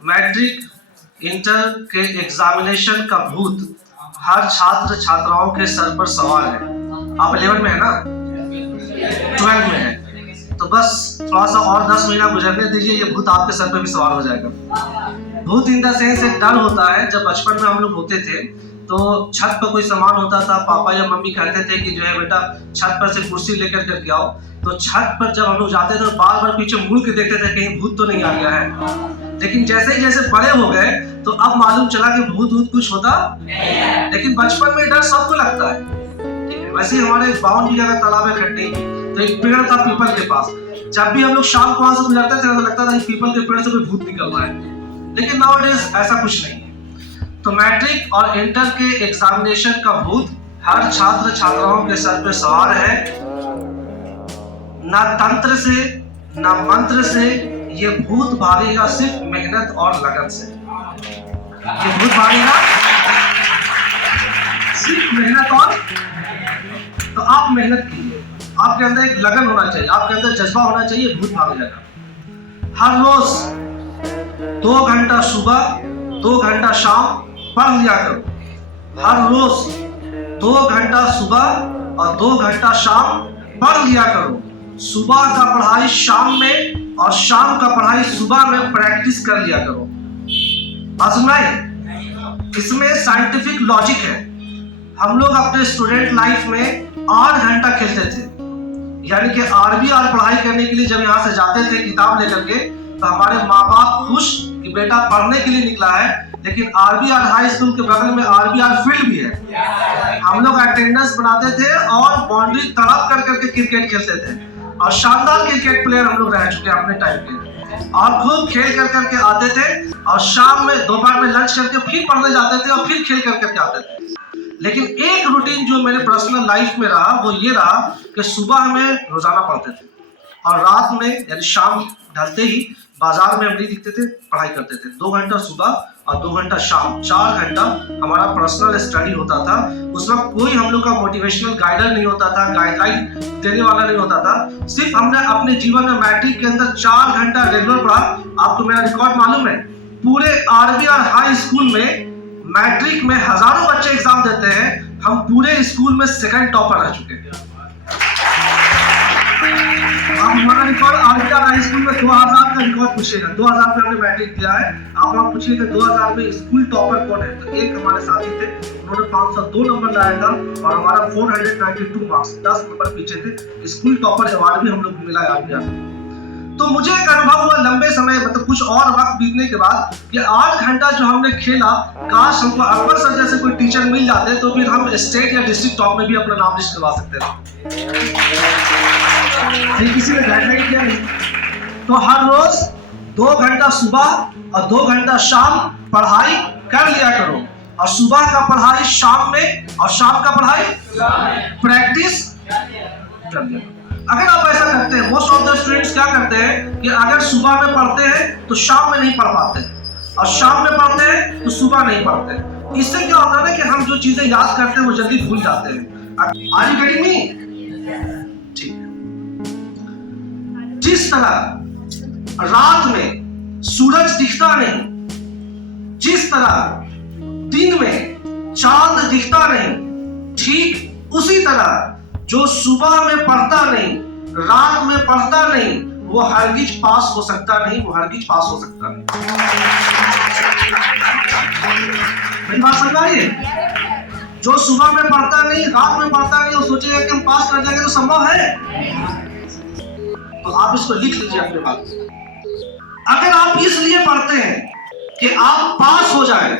Matric inter के examination का भूत हर छात्र छात्राओं के सर पर सवार है। आप 11 में है ना, 12 में है, तो बस थोड़ा सा और 10 महीना गुजरने दीजिए, ये भूत आपके सर पर भी सवार हो जाएगा। भूत इन द सेंस एक डर होता है। जब बचपन में हम लोग होते थे तो छत पर कोई सामान होता था, पापा या मम्मी कहते थे कि जो है बेटा छत पर से कुर्सी लेकर करके आओ, तो छत पर जब हम लोग जाते थे तो बार बार पीछे मुड़ के देखते थे कहीं भूत तो नहीं आ गया है। लेकिन जैसे ही जैसे बड़े हो गए तो अब मालूम चला कि भूत कुछ होता नहीं है। लेकिन बचपन में डर सबको लगता है, ठीक है। वैसे ही हमारे बाउंड की जगह तालाब है खट्टी, तो एक पेड़ था पीपल के पास। जब भी हम लोग शाम को वहां से गुजरते थे तो लगता था कि पीपल के पेड़ से कोई भूत निकल रहा है, लेकिन नाउअडेज ऐसा कुछ नहीं है। तो मैट्रिक और इंटर के एग्जामिनेशन का भूत हर छात्र छात्राओं के सर पे सवार है। ना तंत्र से ना मंत्र से ये भूत भागेगा, सिर्फ मेहनत और लगन से। ये भूत भागेगा सिर्फ मेहनत और, तो आप मेहनत कीजिए, आपके अंदर एक लगन होना चाहिए, आपके अंदर जज्बा होना चाहिए, भूत भाग जाएगा। हर रोज 2 घंटा सुबह 2 घंटा शाम पढ़ लिया करो। हर रोज 2 घंटा सुबह और 2 घंटा शाम पढ़ लिया करो। सुबह का पढ़ाई शाम में और शाम का पढ़ाई सुबह में प्रैक्टिस कर लिया करो। इसमें साइंटिफिक लॉजिक है। हम लोग अपने स्टूडेंट लाइफ में 8 घंटा खेलते थे, यानी कि आरबीआर पढ़ाई करने के लिए जब यहाँ से जाते थे किताब लेकर के, तो हमारे माँ बाप खुश कि बेटा पढ़ने के लिए निकला है। लेकिन आरबीआर हाई स्कूल के बगल में आरबीआर फील्ड भी है। हम लोग अटेंडेंस बनाते थे और बाउंड्री तड़प कर करके क्रिकेट खेलते थे, और शानदार क्रिकेट प्लेयर हम लोग रह चुके हैं अपने टाइम के, और खूब खेल कर करके आते थे, और शाम में दोपहर में लंच करके फिर पढ़ने जाते थे और फिर खेल कर करके आते थे। लेकिन एक रूटीन जो मेरे पर्सनल लाइफ में रहा वो ये रहा कि सुबह हमें रोजाना पढ़ते थे, और रात में यानी शाम ढलते ही बाजार में हम नहीं दिखते थे, पढ़ाई करते थे। 2 घंटा सुबह और 2 घंटा शाम, 4 घंटा हमारा पर्सनल स्टडी होता था। उसमें कोई हम लोग का मोटिवेशनल गाइडर नहीं होता था, गाइडलाइन देने वाला नहीं होता था। सिर्फ हमने अपने जीवन में मैट्रिक के अंदर 4 घंटा रेगुलर पढ़ा। आपको मेरा रिकॉर्ड मालूम है, पूरे आरबीआर हाई स्कूल में मैट्रिक में हजारों बच्चे एग्जाम देते हैं, हम पूरे स्कूल में सेकंड टॉपर रह चुके हैं। आप हमारा रिकॉर्ड आरबीआर हाई स्कूल में 2000 का रिकॉर्ड पूछिएगा, 2000 में हमने मैट्रिक दिया है। आप वहाँ पूछिएगा 2000 में स्कूल टॉपर कौन है, तो एक हमारे साथी थे, उन्होंने 502 नंबर लाया था, और हमारा 492 मार्क्स 10 नंबर पीछे थे। स्कूल टॉपर अवार्ड भी हम लोग मिला है आरबीआर। तो मुझे एक अनुभव हुआ लंबे समय, मतलब कुछ और वक्त बीतने के बाद, कि 8 घंटा जो हमने खेला, काश हमको अकबर सर जैसे कोई टीचर मिल जाते तो फिर हम स्टेट या डिस्ट्रिक्ट टॉप में भी अपना नाम लिस्ट करवा सकते थे। किसी ने गाइडलाइन किया नहीं। तो हर रोज 2 घंटा सुबह और 2 घंटा शाम पढ़ाई कर लिया करो, और सुबह का पढ़ाई शाम में और शाम का पढ़ाई प्रैक्टिस कर लिया करो। अगर आप ऐसा करते हैं, मोस्ट ऑफ द स्टूडेंट्स क्या करते हैं कि अगर सुबह में पढ़ते हैं तो शाम में नहीं पढ़ पाते, और शाम में पढ़ते हैं तो सुबह नहीं पढ़ते। इससे क्या होता है ना कि हम जो चीजें याद करते हैं वो जल्दी भूल जाते हैं। Are you getting me? ठीक है। जिस तरह रात में सूरज दिखता नहीं, जिस तरह दिन में चांद दिखता नहीं, ठीक उसी तरह जो सुबह में पढ़ता नहीं, रात में पढ़ता नहीं, वो हरगिज पास हो सकता नहीं, वो हरगिज पास हो सकता नहीं। मेरी बात समझ आई है? जो सुबह में पढ़ता नहीं, रात में पढ़ता नहीं, वो सोचेगा कि हम पास कर जाएंगे, तो संभव है? तो आप इसको लिख लीजिए अपने पास। अगर आप इसलिए पढ़ते हैं कि आप पास हो जाए,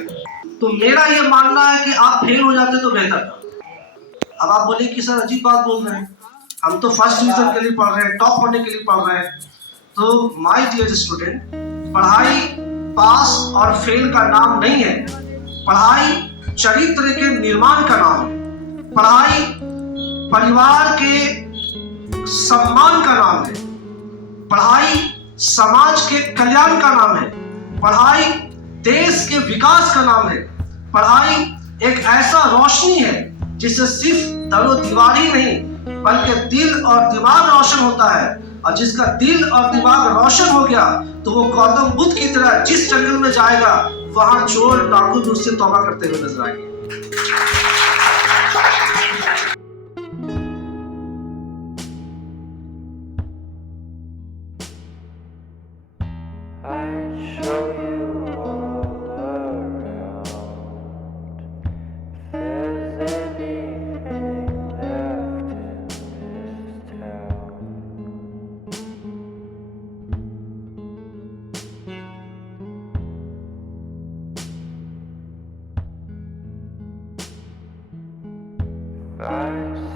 तो मेरा ये मानना है कि आप फेल हो जाते तो बेहतर। अब आप बोले कि सर अजीब बात बोल रहे हैं, हम तो फर्स्ट डिवीजन के लिए पढ़ रहे हैं, टॉप होने के लिए पढ़ रहे हैं। तो माय डियर स्टूडेंट, पढ़ाई पास और फेल का नाम नहीं है, पढ़ाई चरित्र के निर्माण का नाम है, पढ़ाई परिवार के सम्मान का नाम है, पढ़ाई समाज के कल्याण का नाम है, पढ़ाई देश के विकास का नाम है, पढ़ाई एक ऐसा रोशनी है जिससे सिर्फ दरो दीवार ही नहीं बल्कि दिल और दिमाग रोशन होता है। और जिसका दिल और दिमाग रोशन हो गया तो वो गौतम बुद्ध की तरह जिस जंगल में जाएगा वहां चोर डाकू भी उससे तौबा करते हुए नजर आएंगे। I'd show you all around. If there's anything left in this town. If I